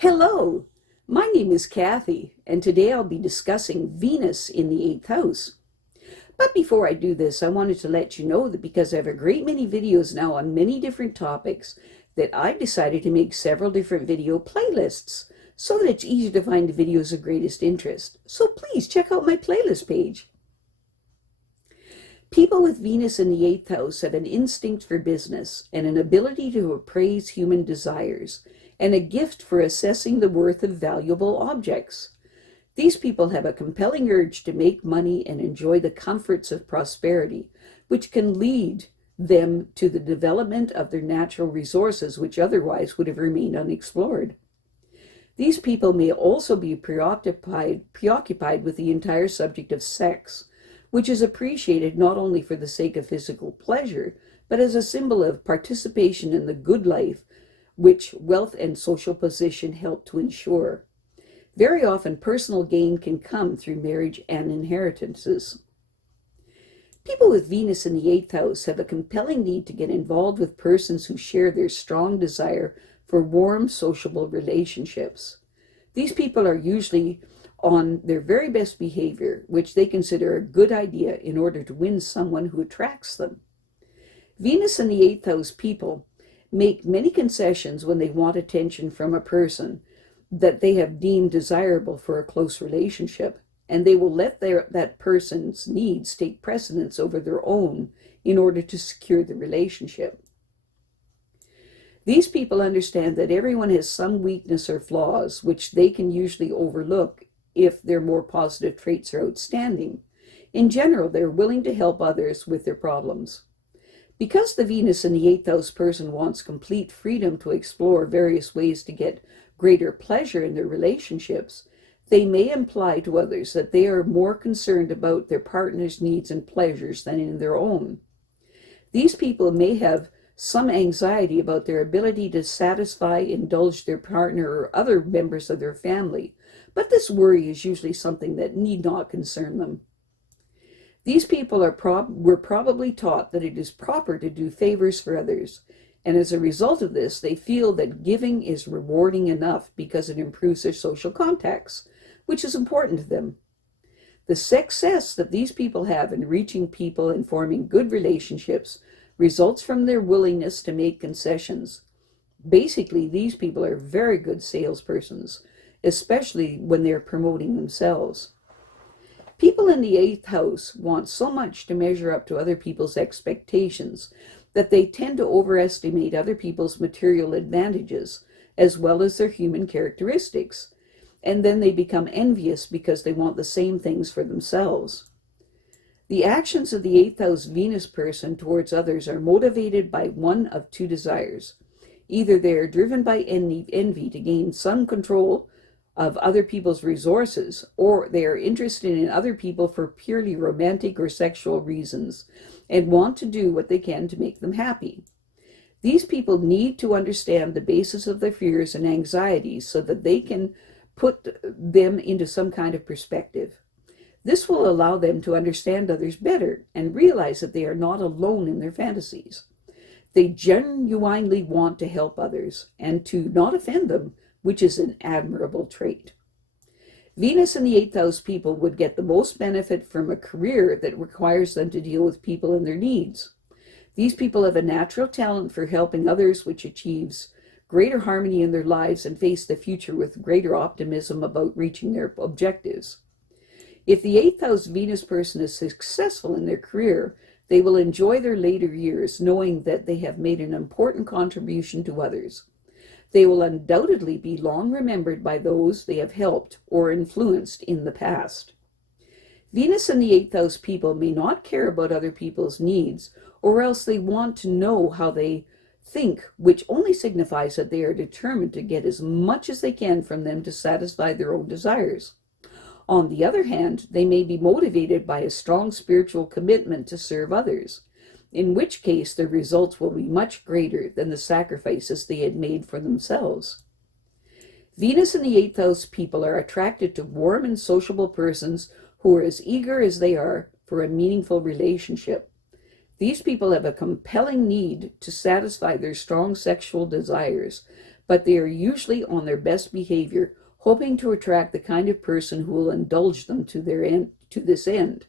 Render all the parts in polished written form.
Hello, my name is Kathy, and today I'll be discussing Venus in the 8th house. But before I do this, I wanted to let you know that because I have a great many videos now on many different topics, that I've decided to make several different video playlists so that it's easy to find the videos of greatest interest. So please check out my playlist page. People with Venus in the 8th house have an instinct for business and an ability to appraise human desires, and a gift for assessing the worth of valuable objects. These people have a compelling urge to make money and enjoy the comforts of prosperity, which can lead them to the development of their natural resources, which otherwise would have remained unexplored. These people may also be preoccupied with the entire subject of sex, which is appreciated not only for the sake of physical pleasure, but as a symbol of participation in the good life which wealth and social position help to ensure. Very often, personal gain can come through marriage and inheritances. People with Venus in the 8th house have a compelling need to get involved with persons who share their strong desire for warm, sociable relationships. These people are usually on their very best behavior, which they consider a good idea in order to win someone who attracts them. Venus in the 8th house people make many concessions when they want attention from a person that they have deemed desirable for a close relationship, and they will let that person's needs take precedence over their own in order to secure the relationship. These people understand that everyone has some weakness or flaws, which they can usually overlook if their more positive traits are outstanding. In general, they're willing to help others with their problems. Because the Venus in the 8th house person wants complete freedom to explore various ways to get greater pleasure in their relationships, they may imply to others that they are more concerned about their partner's needs and pleasures than in their own. These people may have some anxiety about their ability to satisfy, indulge their partner or other members of their family, but this worry is usually something that need not concern them. These people were probably taught that it is proper to do favors for others, and as a result of this, they feel that giving is rewarding enough because it improves their social contacts, which is important to them. The success that these people have in reaching people and forming good relationships results from their willingness to make concessions. Basically, these people are very good salespersons, especially when they're promoting themselves. People in the 8th house want so much to measure up to other people's expectations that they tend to overestimate other people's material advantages as well as their human characteristics, and then they become envious because they want the same things for themselves. The actions of the 8th house Venus person towards others are motivated by one of two desires. Either they are driven by envy to gain some control of other people's resources, or they are interested in other people for purely romantic or sexual reasons and want to do what they can to make them happy. These people need to understand the basis of their fears and anxieties so that they can put them into some kind of perspective. This will allow them to understand others better and realize that they are not alone in their fantasies. They genuinely want to help others and to not offend them, which is an admirable trait. Venus in the 8th house people would get the most benefit from a career that requires them to deal with people and their needs. These people have a natural talent for helping others, which achieves greater harmony in their lives and face the future with greater optimism about reaching their objectives. If the 8th house Venus person is successful in their career, they will enjoy their later years knowing that they have made an important contribution to others. They will undoubtedly be long remembered by those they have helped or influenced in the past. Venus in the 8th house people may not care about other people's needs, or else they want to know how they think, which only signifies that they are determined to get as much as they can from them to satisfy their own desires. On the other hand, they may be motivated by a strong spiritual commitment to serve others, in which case the results will be much greater than the sacrifices they had made for themselves. Venus in the 8th house people are attracted to warm and sociable persons who are as eager as they are for a meaningful relationship. These people have a compelling need to satisfy their strong sexual desires, but they are usually on their best behavior, hoping to attract the kind of person who will indulge them to this end.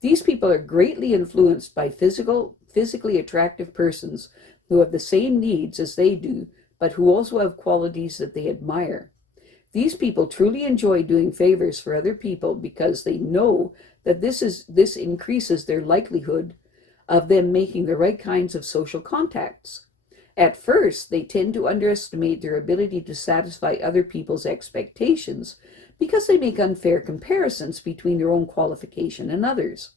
These people are greatly influenced by physically attractive persons who have the same needs as they do, but who also have qualities that they admire. These people truly enjoy doing favors for other people because they know that this increases their likelihood of them making the right kinds of social contacts. At first, they tend to underestimate their ability to satisfy other people's expectations because they make unfair comparisons between their own qualification and others.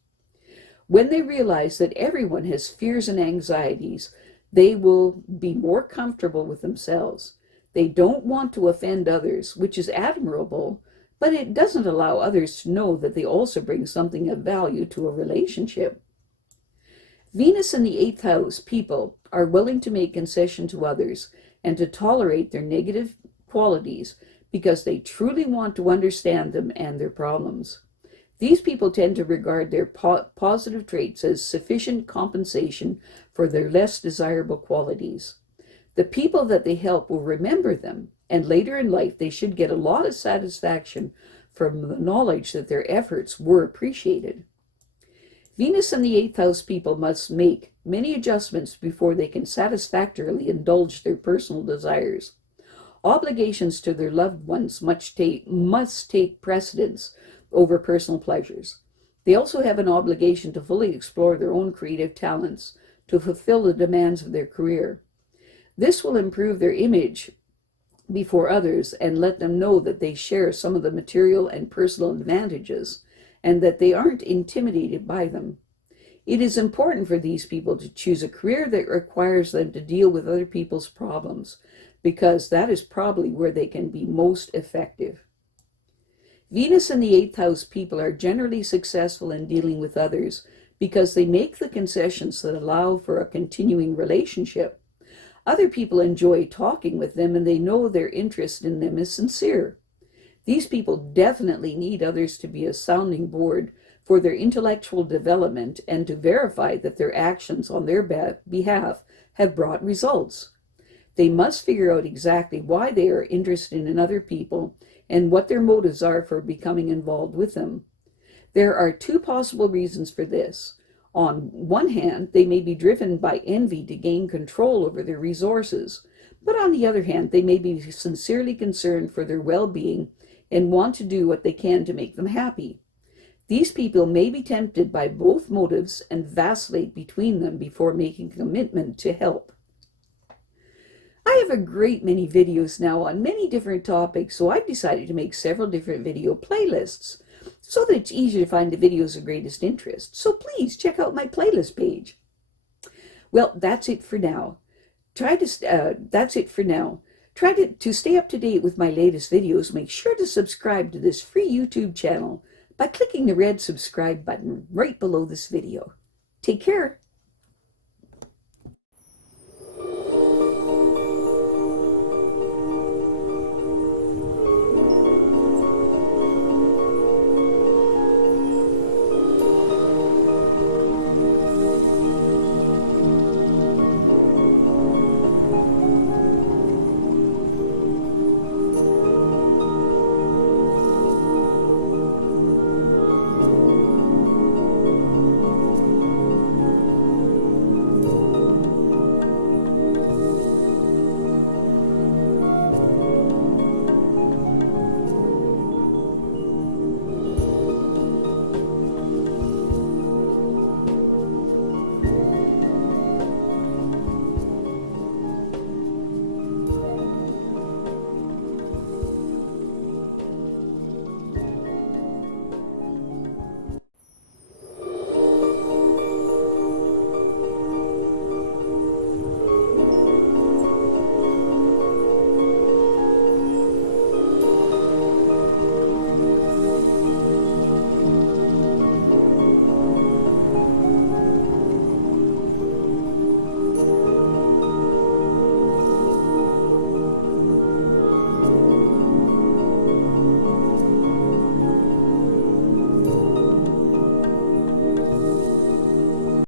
When they realize that everyone has fears and anxieties, they will be more comfortable with themselves. They don't want to offend others, which is admirable, but it doesn't allow others to know that they also bring something of value to a relationship. Venus in the 8th house people are willing to make concession to others and to tolerate their negative qualities because they truly want to understand them and their problems. These people tend to regard their positive traits as sufficient compensation for their less desirable qualities. The people that they help will remember them, and later in life they should get a lot of satisfaction from the knowledge that their efforts were appreciated. Venus in the 8th house people must make many adjustments before they can satisfactorily indulge their personal desires. Obligations to their loved ones must take precedence over personal pleasures. They also have an obligation to fully explore their own creative talents to fulfill the demands of their career. This will improve their image before others and let them know that they share some of the material and personal advantages and that they aren't intimidated by them. It is important for these people to choose a career that requires them to deal with other people's problems, because that is probably where they can be most effective. Venus in the 8th house people are generally successful in dealing with others because they make the concessions that allow for a continuing relationship. Other people enjoy talking with them and they know their interest in them is sincere. These people definitely need others to be a sounding board for their intellectual development and to verify that their actions on their behalf have brought results. They must figure out exactly why they are interested in other people and what their motives are for becoming involved with them. There are two possible reasons for this. On one hand, they may be driven by envy to gain control over their resources, but on the other hand, they may be sincerely concerned for their well-being and want to do what they can to make them happy. These people may be tempted by both motives and vacillate between them before making a commitment to help. I have a great many videos now on many different topics, so I've decided to make several different video playlists so that it's easier to find the videos of greatest interest. So please check out my playlist page. Well, that's it for now. Try to stay up to date with my latest videos. Make sure to subscribe to this free YouTube channel by clicking the red subscribe button right below this video. Take care.